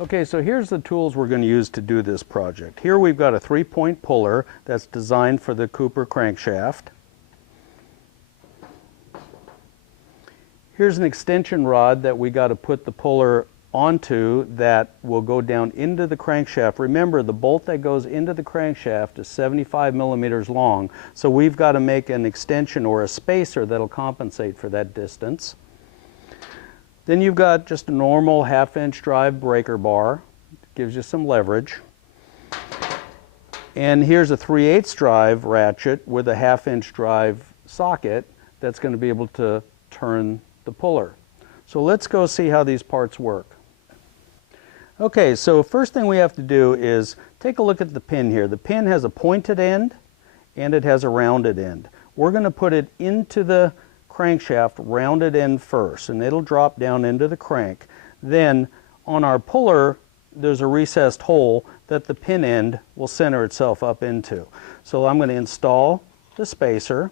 Okay, so here's the tools we're going to use to do this project. Here we've got a 3-point puller that's designed for the Cooper crankshaft. Here's an extension rod that we got to put the puller onto that will go down into the crankshaft. Remember, the bolt that goes into the crankshaft is 75 millimeters long, so we've got to make an extension or a spacer that'll compensate for that distance. Then you've got just a normal 1/2-inch drive breaker bar. Gives you some leverage. And here's a 3/8 drive ratchet with a 1/2-inch drive socket that's going to be able to turn the puller. So let's go see how these parts work. Okay, so first thing we have to do is take a look at the pin here. The pin has a pointed end and it has a rounded end. We're going to put it into the crankshaft rounded end first, and it'll drop down into the crank. Then on our puller there's a recessed hole that the pin end will center itself up into. So I'm going to install the spacer,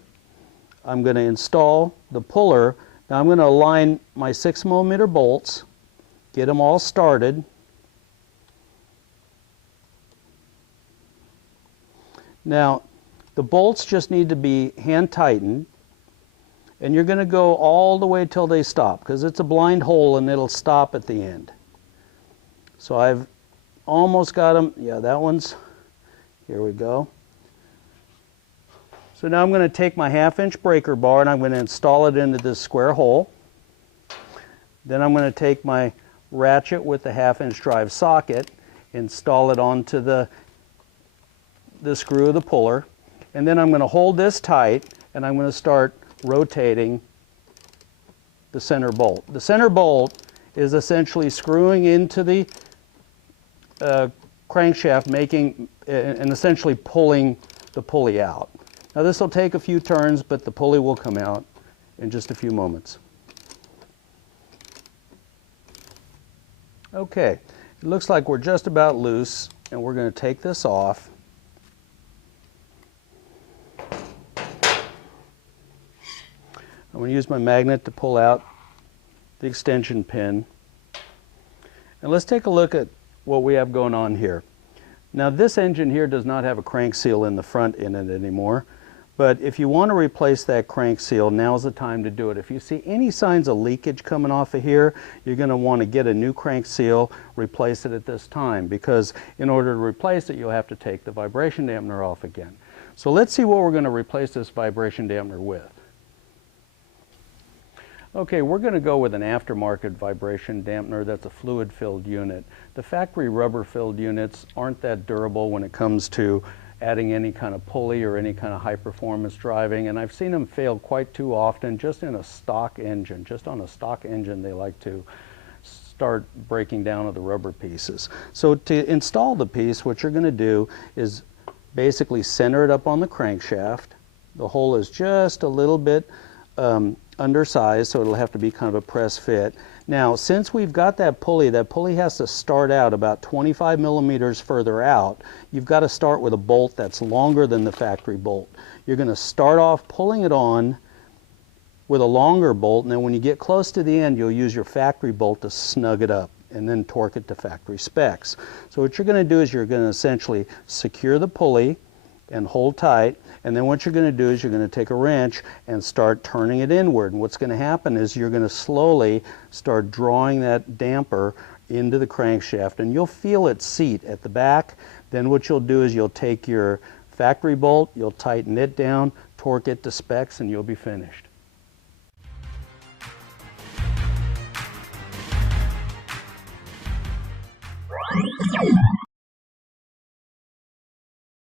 I'm going to install the puller. Now I'm going to align my 6mm bolts, get them all started. Now the bolts just need to be hand tightened, and you're going to go all the way till they stop, because it's a blind hole and it'll stop at the end. So I've almost got them. Yeah, that one's, here we go. So now I'm going to take my 1/2-inch breaker bar and I'm going to install it into this square hole. Then I'm going to take my ratchet with the 1/2-inch drive socket, install it onto the screw of the puller, and then I'm going to hold this tight and I'm going to start rotating the center bolt. The center bolt is essentially screwing into the crankshaft, making and essentially pulling the pulley out. Now this will take a few turns, but the pulley will come out in just a few moments. Okay, it looks like we're just about loose, and we're going to take this off. I'm going to use my magnet to pull out the extension pin. And let's take a look at what we have going on here. Now this engine here does not have a crank seal in the front in it anymore, but if you want to replace that crank seal, now's the time to do it. If you see any signs of leakage coming off of here, you're going to want to get a new crank seal, replace it at this time, because in order to replace it, you'll have to take the vibration dampener off again. So let's see what we're going to replace this vibration dampener with. Okay, we're going to go with an aftermarket vibration dampener that's a fluid-filled unit. The factory rubber-filled units aren't that durable when it comes to adding any kind of pulley or any kind of high-performance driving, and I've seen them fail quite too often just in a stock engine. Just on a stock engine, they like to start breaking down of the rubber pieces. So to install the piece, what you're going to do is basically center it up on the crankshaft. The hole is just a little bit undersized, so it'll have to be kind of a press fit. Now, since we've got that pulley has to start out about 25 millimeters further out. You've got to start with a bolt that's longer than the factory bolt. You're going to start off pulling it on with a longer bolt, and then when you get close to the end, you'll use your factory bolt to snug it up and then torque it to factory specs. So what you're going to do is you're going to essentially secure the pulley and hold tight, and then what you're going to do is you're going to take a wrench and start turning it inward. And what's going to happen is you're going to slowly start drawing that damper into the crankshaft, and you'll feel it seat at the back. Then what you'll do is you'll take your factory bolt, you'll tighten it down, torque it to specs, and you'll be finished.